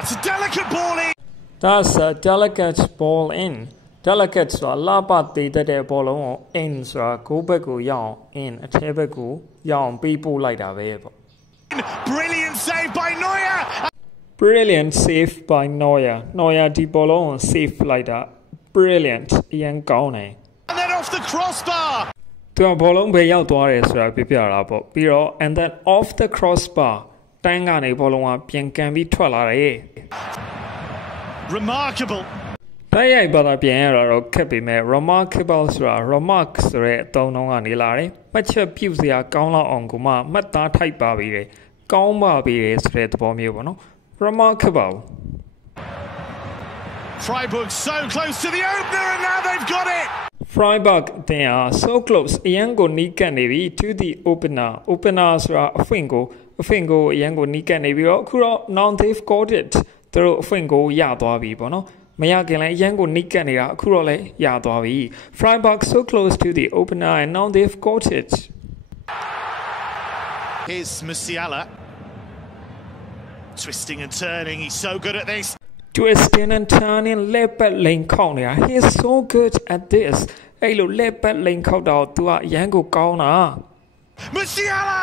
That's a delicate ball in. That's a delicate ball in. Delicate ဆိုတာလှပသေးတဲ့ဘောလုံးကို in ဆိုတာ goal ဘက်ကိုရောက်အောင် in အထက်ဘက်ကိုရောက်အောင်ပေးပို့လိုက်တာပဲပေါ့ Brilliant save by Neuer. Brilliant save by Neuer. Neuer ဒီဘောလုံးကို save လိုက်တာ brilliant အရင်ကောင်းတယ် And then off the crossbar. သူကဘောလုံးပဲရောက်သွားတယ်ဆိုတာပြပြတာပေါ့ပြီးတော့ and then off the crossbar တန်းကနေဘောလုံးကပြန်ကန်ပြီးထွက်လာတယ် Remarkable. တိုက်ရိုက်ပါတာပြန်ရတော့ခက်ပေမဲ့ remarkable ဆိုတာ remark ဆိုတဲ့အသုံးအနှုန်းကနေလာတယ်မှတ်ချက်ပြုစရာကောင်းလောက်အောင်ကိုမှမှတ်သားထိုက်ပါပြီတယ်ကောင်းပါပြီတယ်ဆိုတဲ့သဘောမျိုးပေါ့နော် remarkable Freiburg so close to the opener and now they've got it. Freiburg they are so close အရင်ကိုနီးကပ်နေပြီ to the opener ဆိုတာအဖွင့်ကိုအရင်ကိုနီးကပ်နေပြီးတော့အခုတော့ now they've got it သူတို့အဖွင့်ကိုရသွားပြီပေါ့နော်မရခင်လည်းအရင်ကိုနီးကပ်နေတာအခုတော့လည်းရသွားပြီ Freiburg so close to the opener and now they've got it Here's Musiala twisting and turning he's so good at this Twisting and turning လက်ပတ်လိန်ခောက်နေတာ He's so good at this အဲ့လိုလက်ပတ်လိန်ခောက်တော့ तू ကအရင်ကိုကောင်းတာ Musiala